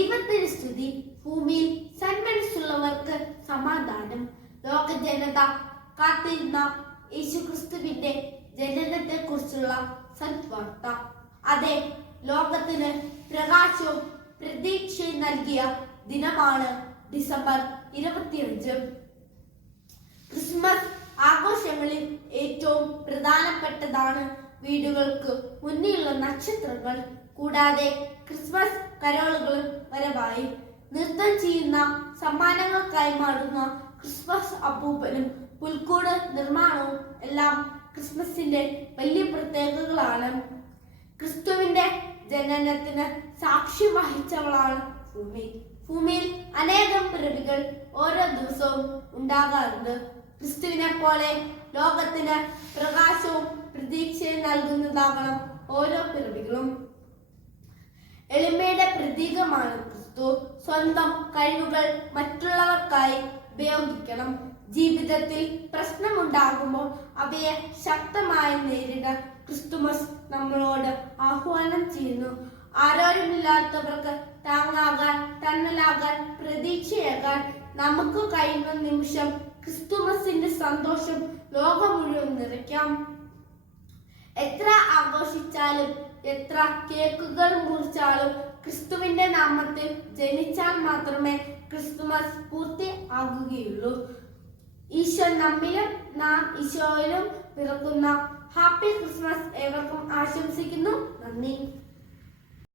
ദൈവത്തിന് സ്തുതി ഭൂമിയിൽ സന്മനസ്സുള്ളവർക്ക് സമാധാനം. ലോക ജനത കാത്തിരുന്ന യേശുക്രിസ്തുവിന്റെ ജനനത്തെ കുറിച്ചുള്ള സത്വാർത്ത അതെ ലോകത്തിന് പ്രകാശവും പ്രതീക്ഷയും നൽകിയ ദിനമാണ് ഡിസംബർ ഇരുപത്തിയഞ്ച്. ക്രിസ്മസ് ആഘോഷങ്ങളിൽ ഏറ്റവും പ്രധാനപ്പെട്ടതാണ് വീടുകൾക്ക് മുന്നിലുള്ള നക്ഷത്രങ്ങൾ. കൂടാതെ ക്രിസ്മസ് കരോളുകളും വരവായി നൃത്തം ചെയ്യുന്ന സമ്മാനങ്ങൾ കൈമാറുന്ന ക്രിസ്മസ് അപ്പൂപ്പനും പുൽക്കൂട് നിർമ്മാണവും എല്ലാം ക്രിസ്മസിന്റെ വലിയ പ്രത്യേകതകളാണ്. ക്രിസ്തുവിന്റെ ജനനത്തിന് സാക്ഷ്യം വഹിച്ചവളാണ് ഭൂമി. ഭൂമിയിൽ അനേകം പിറവികൾ ഓരോ ദിവസവും ഉണ്ടാകാറുണ്ട്. ക്രിസ്തുവിനെ പോലെ ലോകത്തിന് പ്രകാശവും പ്രതീക്ഷയും നൽകുന്നതാകണം ഓരോ പിറവികളും. എളിമയുടെ പ്രതീകമാണ് സ്വന്തം കഴിവുകൾ മറ്റുള്ളവർക്കായി ഉപയോഗിക്കണം. ജീവിതത്തിൽ പ്രശ്നമുണ്ടാകുമ്പോൾ അവയെ ശക്തമായി നേരിടാൻ ക്രിസ്തുമസ് നമ്മളോട് ആഹ്വാനം ചെയ്യുന്നു. ആരോരുമില്ലാത്തവർക്ക് താങ്ങാകാൻ തന്നലാകാൻ പ്രതീക്ഷയാകാൻ നമുക്ക് കഴിയുന്ന നിമിഷം ക്രിസ്തുമസിന്റെ സന്തോഷം ലോകം മുഴുവൻ നിറയ്ക്കാം. എത്ര ആഘോഷിച്ചാലും എത്ര കേക്കുകൾ മുറിച്ചാലും ക്രിസ്തുവിന്റെ നാമത്തിൽ ജനിച്ചാൽ മാത്രമേ ക്രിസ്തുമസ് പൂർത്തി ആകുകയുള്ളൂ. ഈശോ നമ്മിലും നാം ഈശോയിലും പിറക്കുന്ന ഹാപ്പി ക്രിസ്മസ് ഏവർക്കും നന്ദി